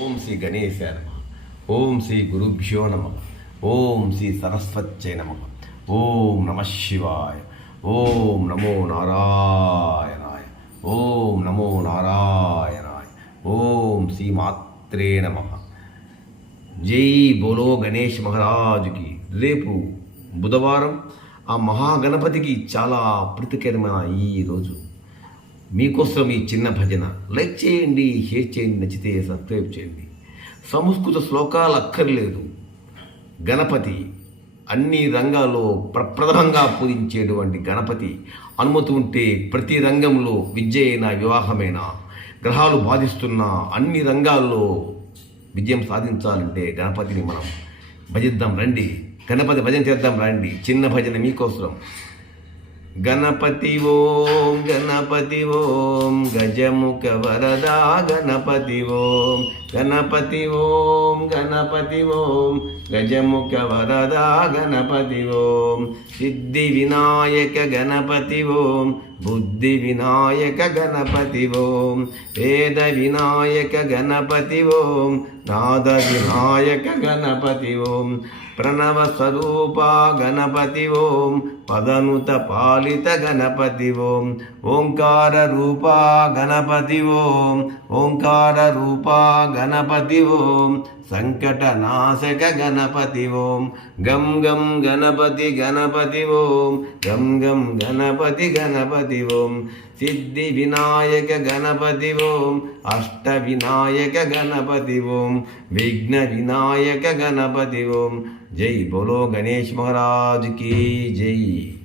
ఓం శ్రీ గణేశాయ నమః. ఓం శ్రీ గురుభ్యో నమః. ఓం శ్రీ సరస్వత్యై నమః. ఓం నమః శివాయ. ఓం నమో నారాయణాయ. ఓం నమో నారాయణాయ. ఓం శ్రీ మాత్రే నమః. జై బోలో గణేష్ మహారాజుకి. రేపు బుధవారం ఆ మహాగణపతికి చాలా ప్రీతికరమైన ఈరోజు మీకోసం ఈ చిన్న భజన. లైక్ చేయండి, షేర్ చేయండి, నచ్చితే సబ్స్క్రైబ్ చేయండి. సంస్కృత శ్లోకాలు అక్కర్లేదు. గణపతి అన్ని రంగాల్లో ప్రప్రథమంగా పూజించేటువంటి గణపతి అనుమతి ఉంటే ప్రతి రంగంలో విద్య అయినా వివాహమైనా గ్రహాలు బాధిస్తున్న అన్ని రంగాల్లో విజయం సాధించాలంటే గణపతిని మనం భజిద్దాం రండి. గణపతి భజన చేద్దాం రండి. చిన్న భజన మీకోసం. గణపతి ఓం గణపతి ఓం గజముఖ వరదా గణపతి ఓం గణపతి ఓం గణపతి ఓం గజముఖ వరదా గణపతి ఓం సిద్ధి వినాయక గణపతి ఓం బుద్ధి వినాయక గణపతి ఓం వేద వినాయక గణపతి ఓం నాద వినాయక గణపతి ఓం ప్రణవ స్వరూప గణపతి ఓం పదనుత పాలిత గణపతి ఓం ఓంకార రూప గణపతి ఓం ఓంకార రూప గణపతి ఓం సంకట నాశక గణపతి ఓం గం గం గణపతి గణపతి ఓం గం గం గణపతి గణపతి ఓం సిద్ధి వినాయక గణపతి ఓం అష్ట వినాయక గణపతి ఓం విఘ్న వినాయక గణపతి ఓం. జై బోలో గణేష్ మహారాజ్ की जय.